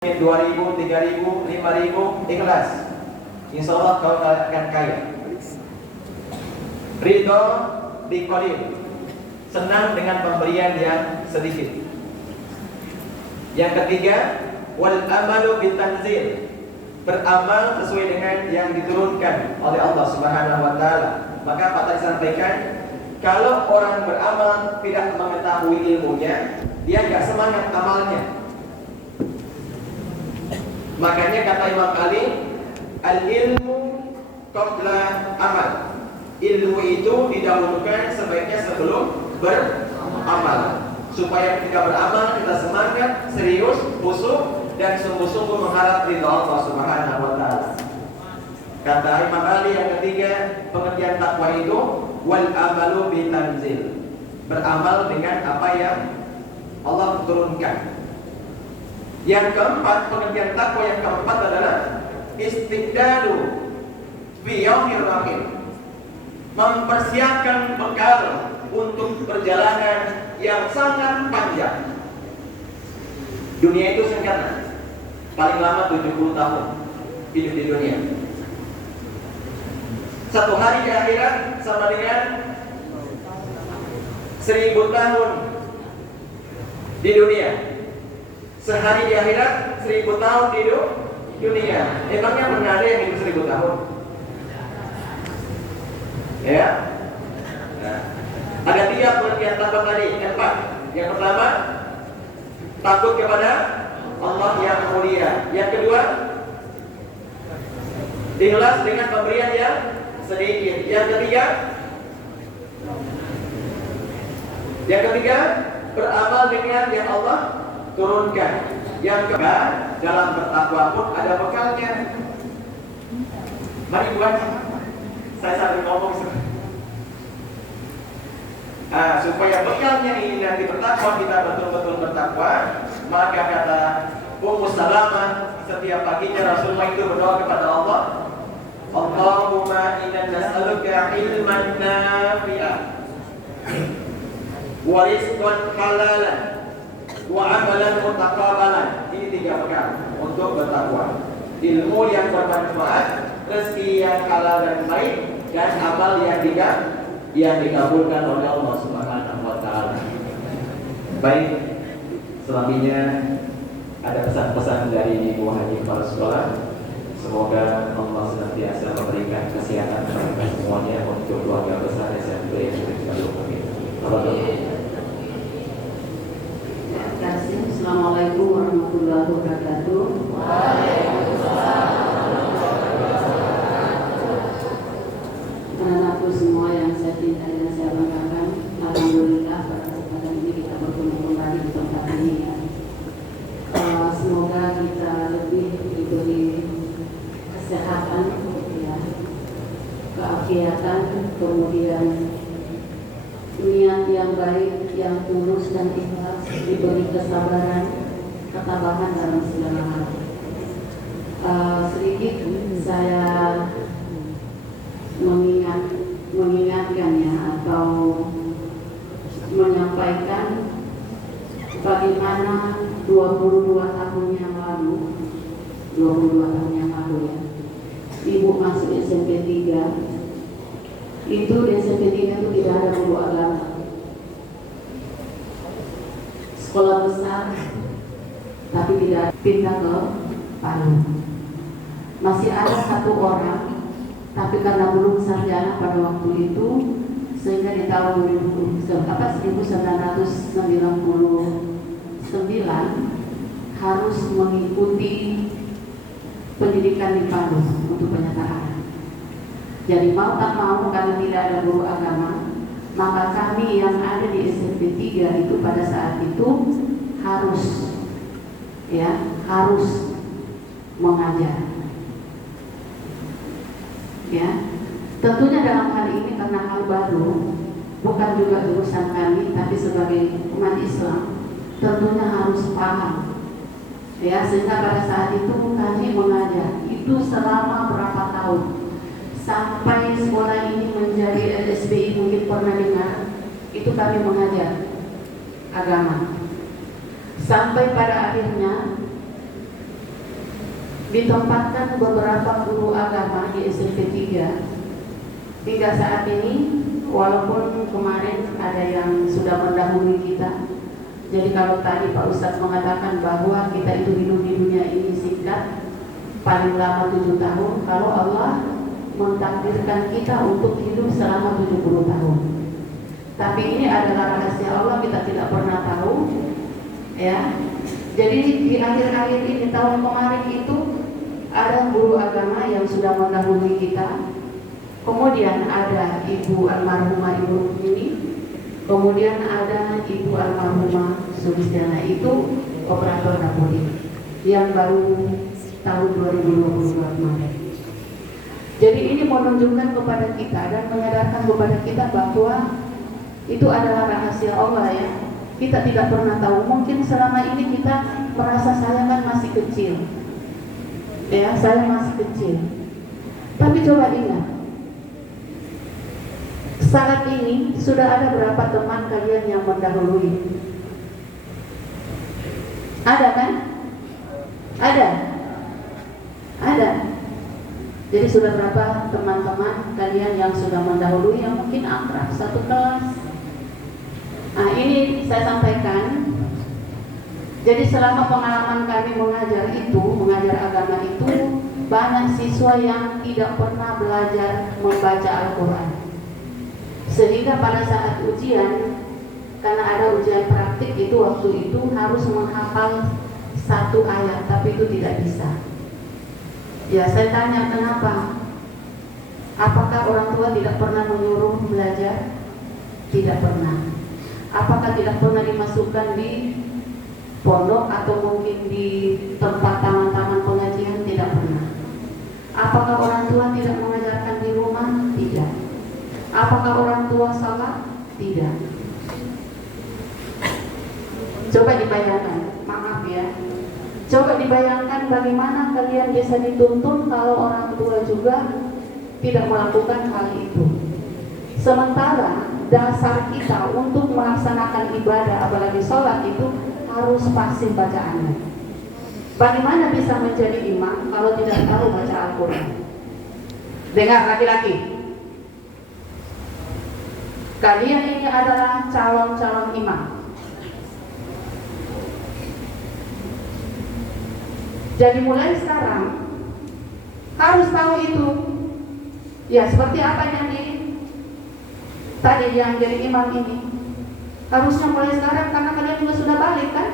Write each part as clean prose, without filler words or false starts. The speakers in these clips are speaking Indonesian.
2.000, 3.000, 5.000, ikhlas. Insya Allah kau akan kaya. Ridho biqalil, senang dengan pemberian yang sedikit. Yang ketiga, wal amalu bitanzil, beramal sesuai dengan yang diturunkan oleh Allah Subhanahu wa taala. Maka Pak tadi sampaikan, kalau orang beramal tidak mengetahui ilmunya, dia enggak semangat amalnya. Makanya kata Imam Ali, al-ilmu qabla amal. Ilmu itu didahulukan sebaiknya sebelum beramal, supaya ketika beramal kita semangat, serius, khusyuk, dan sungguh-sungguh mengharap ridha Allah Subhanahu wa taala. Kata Imam Ali yang ketiga, pengertian takwa itu wal amalu bitanzil, beramal dengan apa yang Allah turunkan. Yang keempat, pengertian takwa yang keempat adalah istiqdalu fi yaumir rahim, mempersiapkan bekal untuk perjalanan yang sangat panjang. Dunia itu singkat, paling lama 70 tahun hidup di dunia. Satu hari di akhirat sama dengan 1000 tahun di dunia. Sehari di akhirat 1000 tahun di dunia. Emangnya pernah ada yang hidup 1000 tahun? Ya. Nah, ada 3 pengertian takwa tadi. Yang 4. Yang pertama, takut kepada Allah yang mulia. Yang kedua, ikhlas dengan pemberian yang sedikit. Yang ketiga, beramal dengan yang Allah turunkan. Yang kedua, dalam bertakwa pun ada bekalnya. Mari buat. Saya sambil ngomong supaya bekalnya ini nanti bertakwa, kita betul-betul bertakwa. Maka kata Ummu Salamah, setiap paginya Rasulullah itu berdoa kepada Allah, Allahumma inna nas'aluka ilman nafi'ah wa rizqan halalan wa amalan mutaqabbalan. Ini 3 bekal untuk bertakwa: ilmu yang bermanfaat, rezeki yang halal dan baik, dan amal yang dikabulkan oleh Allah Subhanahu wa taala. Baik, selebihnya ada pesan-pesan dari Ibu Haji Kepala Sekolah. Semoga Allah senantiasa memberikan kesehatan kepada kita semuanya untuk keluarga besar SMP yang sudah kita lakukan. Assalamualaikum warahmatullahi wabarakatuh. Anak-anakku semua yang saya cintai dan saya banggakan, alhamdulillah pada kesempatan ini kita bertemu kembali di tempat ini. Semoga kita lebih diberi kesehatan, ya, keafiatan, kemudian niat yang baik, yang tulus dan ikhlas, diberi kesabaran, ketabahan dalam segala hal. Sedikit saya mengingatkan ya, atau menyampaikan bagaimana 22 tahun yang lalu ya, Ibu masuk SMP 3. Itu di SMP 3 itu tidak ada guru agama. Sekolah besar, tapi tidak pindah ke Palu. Masih ada 1 orang, tapi karena belum sarjana pada waktu itu, sehingga di tahun 1999 harus mengikuti pendidikan di Palu untuk penyetaraan. Jadi mau tak mau, karena tidak ada guru agama, maka kami yang ada di SMP 3 itu pada saat itu harus mengajar. Ya, tentunya dalam hal ini karena hal baru, bukan juga urusan kami, tapi sebagai umat Islam tentunya harus paham. Ya, sehingga pada saat itu kami mengajar itu selama berapa tahun, sampai sekolah ini menjadi LSBI, mungkin pernah dengar, itu kami mengajar agama. Sampai pada akhirnya ditempatkan beberapa guru agama di SMP 3 hingga saat ini, walaupun kemarin ada yang sudah mendahului kita. Jadi kalau tadi Pak Ustadz mengatakan bahwa kita itu hidup di dunia ini singkat, paling lama 7 tahun, kalau Allah mentakdirkan kita untuk hidup selama 70 tahun. Tapi ini adalah rahasia Allah, kita tidak pernah tahu, ya. Jadi di akhir-akhir ini, tahun kemarin itu ada guru agama yang sudah mendahului kita. Kemudian ada Ibu almarhumah Ibu ini, kemudian ada Ibu almarhumah Sulistiana, itu operator Napoli yang baru tahun 2022 kemarin. Jadi ini menunjukkan kepada kita dan menyadarkan kepada kita bahwa itu adalah rahasia Allah, ya. Kita tidak pernah tahu. Mungkin selama ini kita merasa saya kan masih kecil, ya, saya masih kecil. Tapi coba ingat, saat ini sudah ada berapa teman kalian yang mendahului? Ada kan? Ada. Jadi sudah berapa teman-teman kalian yang sudah mendahului, yang mungkin akrab satu kelas? Nah, ini saya sampaikan. Jadi selama pengalaman kami mengajar agama itu, banyak siswa yang tidak pernah belajar membaca Al-Quran. Sehingga pada saat ujian, karena ada ujian praktik itu, waktu itu harus menghafal 1 ayat, tapi itu tidak bisa. Ya, saya tanya kenapa? Apakah orang tua tidak pernah menyuruh belajar? Tidak pernah. Apakah tidak pernah dimasukkan di pondok atau mungkin di tempat taman-taman pengajian? Tidak pernah. Apakah orang tua tidak mengajarkan di rumah? Tidak. Apakah orang tua salah? Tidak. Coba dibayangkan, maaf ya. Coba dibayangkan bagaimana kalian bisa dituntun kalau orang tua juga tidak melakukan hal itu. Sementara dasar kita untuk melaksanakan ibadah, apalagi sholat, itu harus fasih bacaannya. Bagaimana bisa menjadi imam kalau tidak tahu baca Al-Quran? Dengar laki-laki, kalian ini adalah calon-calon imam. Jadi mulai sekarang harus tahu itu. Ya, seperti apa yang tadi yang jadi imam ini. Harusnya mulai sekarang, karena kalian juga sudah balik kan?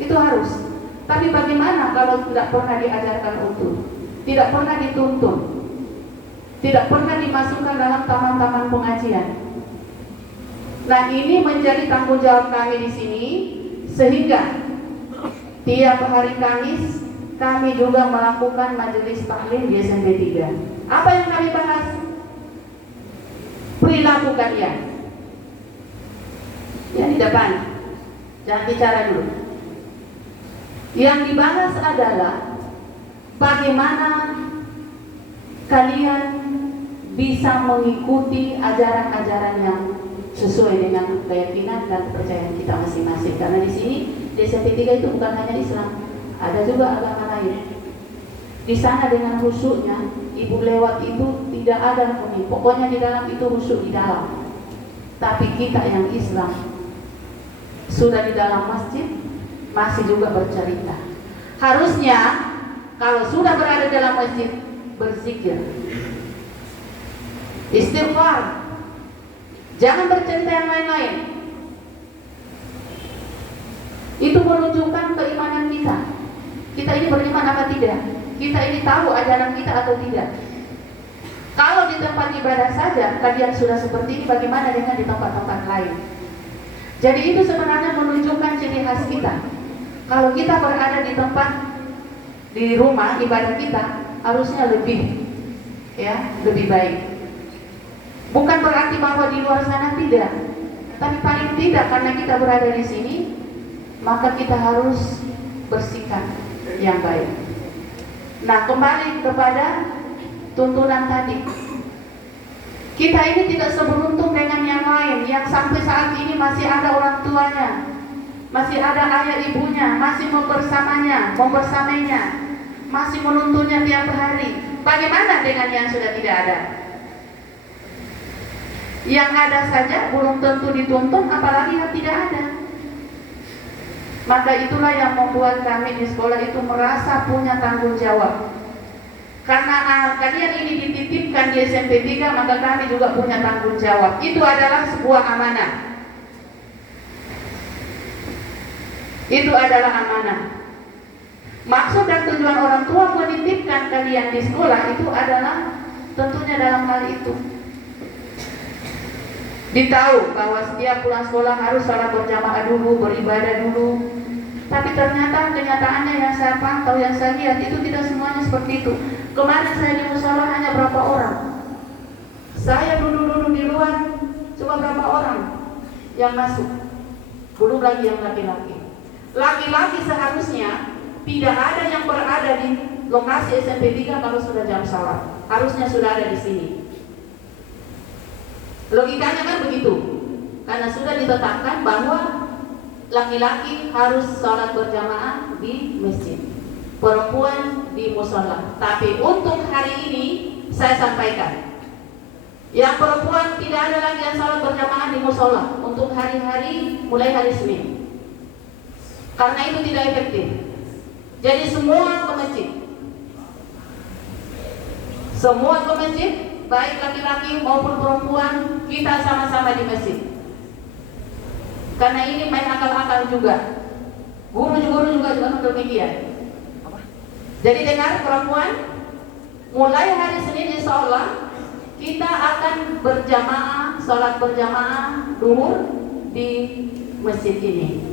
Itu harus. Tapi bagaimana kalau tidak pernah diajarkan untuk, tidak pernah dituntun, tidak pernah dimasukkan dalam taman-taman pengajian? Nah, ini menjadi tanggung jawab kami di sini, sehingga tiap hari Kamis kami juga melakukan majelis taklim di SMP 3. Apa yang kami bahas? Perilaku kalian. Ya, di depan. Jangan bicara dulu. Yang dibahas adalah bagaimana kalian bisa mengikuti ajaran-ajaran yang sesuai dengan keyakinan dan kepercayaan kita masing-masing. Karena di sini di SMP 3 itu bukan hanya Islam, ada juga agama lain. Di sana dengan khusyuknya, ibu lewat itu tidak ada pun. Pokoknya di dalam itu khusyuk di dalam. Tapi kita yang Islam sudah di dalam masjid masih juga bercerita. Harusnya kalau sudah berada dalam masjid berzikir, istighfar, jangan bercerita yang lain-lain. Itu menunjukkan keimanan kita. Kita ini beriman apa tidak? Kita ini tahu ajaran kita atau tidak? Kalau di tempat ibadah saja kalian sudah seperti ini, bagaimana dengan di tempat-tempat lain? Jadi itu sebenarnya menunjukkan ciri khas kita. Kalau kita berada di tempat, di rumah ibadah kita, harusnya lebih baik. Bukan berarti bahwa di luar sana tidak, tapi paling tidak karena kita berada di sini, maka kita harus bersikap yang baik. Nah, kembali kepada tuntunan tadi, kita ini tidak seberuntung dengan yang lain yang sampai saat ini masih ada orang tuanya, masih ada ayah ibunya, masih membersamainya, masih menuntunnya tiap hari. Bagaimana dengan yang sudah tidak ada? Yang ada saja belum tentu dituntun, apalagi yang tidak ada. Maka itulah yang membuat kami di sekolah itu merasa punya tanggung jawab. Karena kalian ini dititipkan di SMP 3, maka kami juga punya tanggung jawab. Itu adalah sebuah amanah. Itu adalah amanah. Maksud dan tujuan orang tua menitipkan kalian di sekolah itu adalah tentunya dalam hal itu. Ditahu bahwa setiap pulang sekolah harus sholat berjamaah dulu, beribadah dulu. Tapi ternyata kenyataannya yang saya pantau, yang saya lihat itu tidak semuanya seperti itu. Kemarin saya di musola hanya berapa orang. Saya duduk-duduk di luar, cuma berapa orang yang masuk. Belum lagi yang laki-laki. Laki-laki seharusnya tidak ada yang berada di lokasi SMP 3 kalau sudah jam sholat. Harusnya sudah ada di sini. Logikanya kan begitu. Karena sudah ditetapkan bahwa laki-laki harus sholat berjamaah di masjid, perempuan di musola. Tapi untuk hari ini saya sampaikan, yang perempuan tidak ada lagi yang sholat berjamaah di musola untuk hari-hari mulai hari Senin. Karena itu tidak efektif. Jadi semua ke masjid. Semua ke masjid, baik laki-laki maupun perempuan, kita sama-sama di masjid. Karena ini main akal-akal juga. Guru-guru juga demikian. Jadi dengar perempuan, mulai hari Senin insya Allah kita akan berjamaah, sholat berjamaah duhur di masjid ini.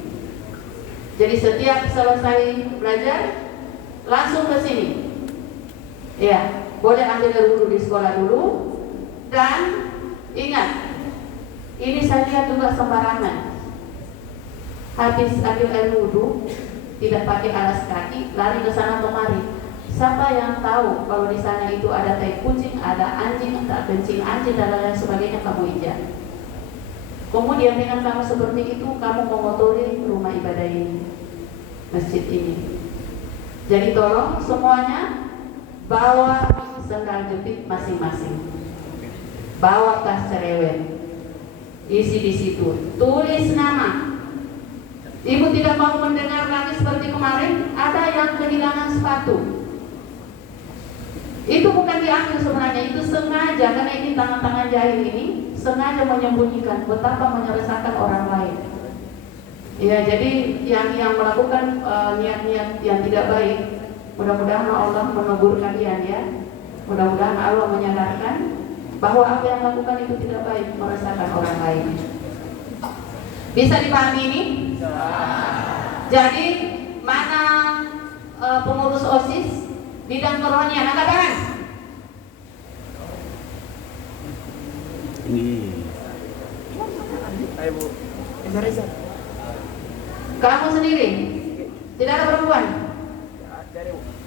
Jadi setiap selesai belajar langsung ke sini. Ya, boleh ambil wudhu di sekolah dulu. Dan ingat, ini saya lihat juga sembarangan. Habis ambil air wudhu, tidak pakai alas kaki, lari ke sana kemari. Siapa yang tahu kalau di sana itu ada tai kucing, ada anjing, ada kencing anjing dan lain sebagainya, kamu injak. Kemudian dengan kamu seperti itu, kamu mengotori rumah ibadah ini, masjid ini. Jadi tolong semuanya bawa sendal jepit masing-masing, bawa tas cerewet, isi di situ, tulis nama. Ibu tidak mau mendengar lagi seperti kemarin, ada yang kehilangan sepatu. Itu bukan diambil sebenarnya, itu sengaja, karena ini tangan-tangan jahil ini sengaja menyembunyikan, betapa menyeresahkan orang lain. Ya, jadi yang melakukan niat-niat yang tidak baik, mudah-mudahan Allah menegur kalian ya. Mudah-mudahan Allah menyadarkan bahwa apa yang lakukan itu tidak baik, meresahkan orang lain. Bisa dipahami ini? Jadi mana pengurus OSIS bidang kerohanian, angkat tangan. Ini. Ayo Bu. Kamu sendiri? Tidak ada perempuan?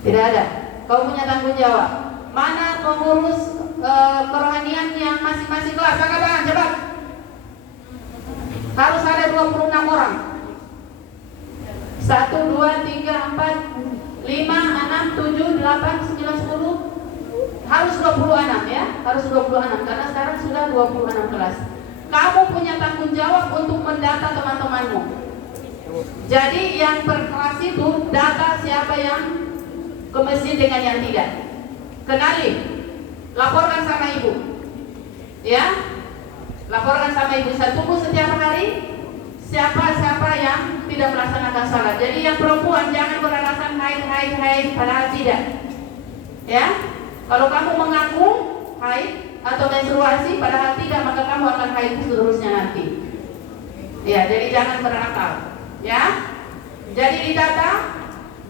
Tidak ada. Kau punya tanggung jawab. Mana pengurus kerohanian yang masing-masing kelas? Angkat tangan cepat. Harus ada 26 orang. 1, 2, 3, 4, 5, 6, 7, 8, 9, 10. Harus 26 ya. Harus 26 karena sekarang sudah 26 kelas. Kamu punya tanggung jawab untuk mendata teman-temanmu. Jadi yang per kelas itu data siapa yang ke masjid dengan yang tidak. Kenali. Laporkan sama ibu. Ya. Laporkan sama ibu. Saya tunggu setiap hari siapa yang tidak melaksanakan salat. Jadi yang perempuan jangan beralasan haid padahal tidak. Ya. Kalau kamu mengaku haid atau menstruasi padahal tidak, maka kamu akan haid seterusnya nanti. Ya, jadi jangan berakal. Ya. Jadi didata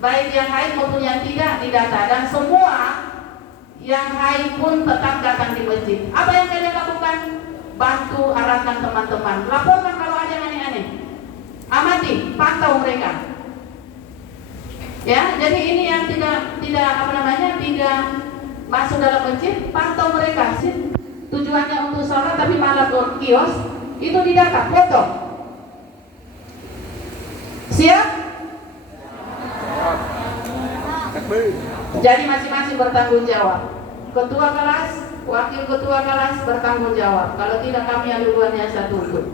baik yang haid maupun yang tidak didata, dan semua yang haid pun tetap datang di masjid. Apa yang kalian lakukan? Bantu arahkan teman-teman. Laporkan kalau ada yang aneh-aneh. Amati, pantau mereka. Ya, jadi ini yang tidak masuk dalam masjid, pantau mereka. Tujuannya untuk sholat tapi malah ke kios, itu didata, foto. Siap? Jadi masing-masing bertanggung jawab. Ketua kelas, wakil ketua kelas bertanggung jawab. Kalau tidak kami yang duluan yang saya tuntut.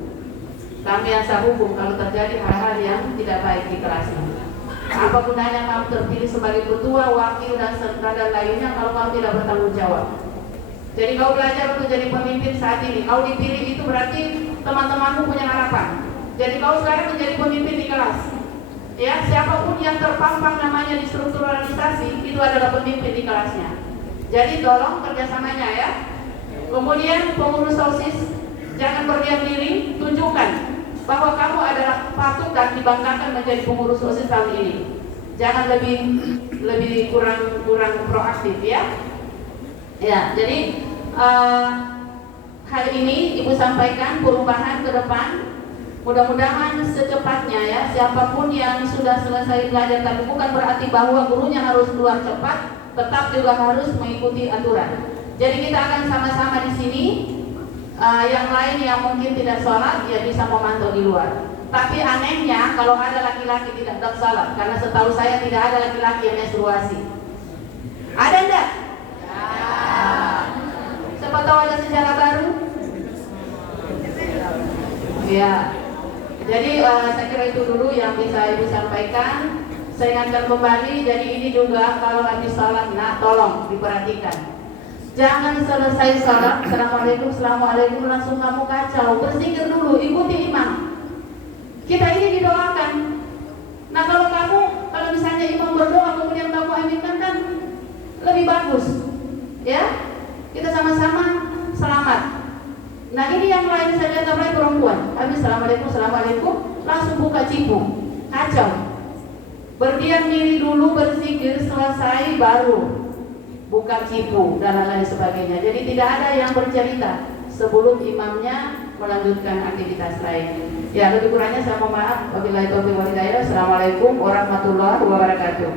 Kami yang saya hukum kalau terjadi hal-hal yang tidak baik di kelasnya. Apa gunanya kamu terpilih sebagai ketua, wakil dan serta dan lainnya kalau kamu tidak bertanggung jawab. Jadi kau belajar untuk jadi pemimpin saat ini. Kau dipilih itu berarti teman-temanmu punya harapan. Jadi kau sekarang menjadi pemimpin di kelas. Ya, siapapun yang terpampang namanya di struktur organisasi itu adalah pemimpin di kelasnya. Jadi tolong kerjasamanya ya. Kemudian pengurus OSIS jangan berdiam diri, tunjukkan bahwa kamu adalah patut dan dibanggakan menjadi pengurus OSIS tahun ini. Jangan lebih kurang proaktif ya. Ya, jadi hal ini Ibu sampaikan perubahan ke depan. Mudah-mudahan secepatnya ya, siapapun yang sudah selesai belajar, tapi bukan berarti bahwa gurunya harus keluar cepat, tetap juga harus mengikuti aturan. Jadi kita akan sama-sama di sini. Yang lain yang mungkin tidak sholat ya bisa memantau di luar. Tapi anehnya kalau ada laki-laki tidak sholat, karena setahu saya tidak ada laki-laki yang menstruasi. Ada enggak? Siapa tahu ada sejarah baru? Ya. Jadi saya kira itu dulu yang bisa Ibu sampaikan. Saya ingatkan kembali, jadi ini juga kalau habis sholat, nah tolong diperhatikan. Jangan selesai sholat, assalamualaikum, assalamualaikum, langsung kamu kacau. Berzikir dulu, ikuti imam. Kita ini didoakan. Nah kalau misalnya imam berdoa kemudian kamu aminkan kan lebih bagus. Ya, kita sama-sama selamat. Nah ini yang lain saya lihat apalagi perempuan. Habis assalamualaikum, langsung buka cipu, kacau. Berdiam diri dulu, berzikir, selesai baru buka cipu dan lain sebagainya. Jadi tidak ada yang bercerita sebelum imamnya melanjutkan aktivitas lain. Ya lebih kurangnya saya mohon maaf. Wabillahi taufiq wal hidayah. Assalamualaikum warahmatullahi wabarakatuh.